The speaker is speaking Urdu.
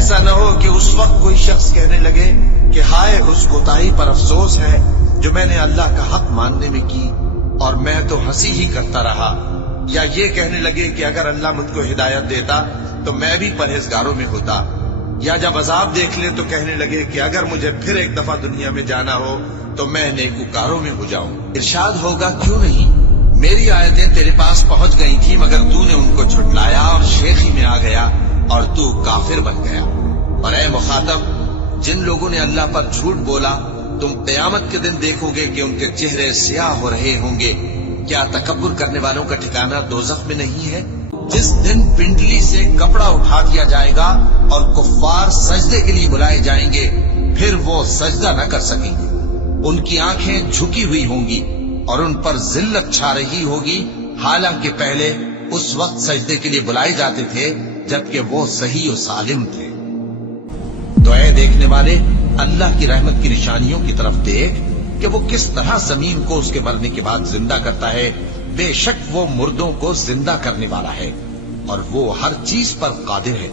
ایسا نہ ہو کہ اس وقت کوئی شخص کہنے لگے کہ ہائے اس کوتاہی پر افسوس ہے جو میں نے اللہ کا حق ماننے میں کی اور میں تو ہنسی ہی کرتا رہا، یا یہ کہنے لگے کہ اگر اللہ مجھ کو ہدایت دیتا تو میں بھی پرہیزگاروں میں ہوتا، یا جب عذاب دیکھ لے تو کہنے لگے کہ اگر مجھے پھر ایک دفعہ دنیا میں جانا ہو تو میں نیکوکاروں میں ہو جاؤں۔ ارشاد ہوگا کیوں نہیں، میری آیتیں تیرے پاس پہنچ گئی تھی مگر تو نے ان کو جھٹلایا اور شیخی میں آ گیا اور تو کافر بن گیا۔ اور اے مخاطب، جن لوگوں نے اللہ پر جھوٹ بولا تم قیامت کے دن دیکھو گے کہ ان کے چہرے سیاہ ہو رہے ہوں گے۔ کیا تکبر کرنے والوں کا ٹھکانہ دوزخ میں نہیں ہے؟ جس دن پنڈلی سے کپڑا اٹھا دیا جائے گا اور کفار سجدے کے لیے بلائے جائیں گے، پھر وہ سجدہ نہ کر سکیں گے، ان کی آنکھیں جھکی ہوئی ہوں گی اور ان پر ذلت چھا رہی ہوگی، حالانکہ پہلے اس وقت سجدے کے لیے بلائے جاتے تھے جبکہ وہ صحیح و سالم تھے۔ تو اے دیکھنے والے، اللہ کی رحمت کی نشانیوں کی طرف دیکھ کہ وہ کس طرح زمین کو اس کے مرنے کے بعد زندہ کرتا ہے، بے شک وہ مردوں کو زندہ کرنے والا ہے اور وہ ہر چیز پر قادر ہے۔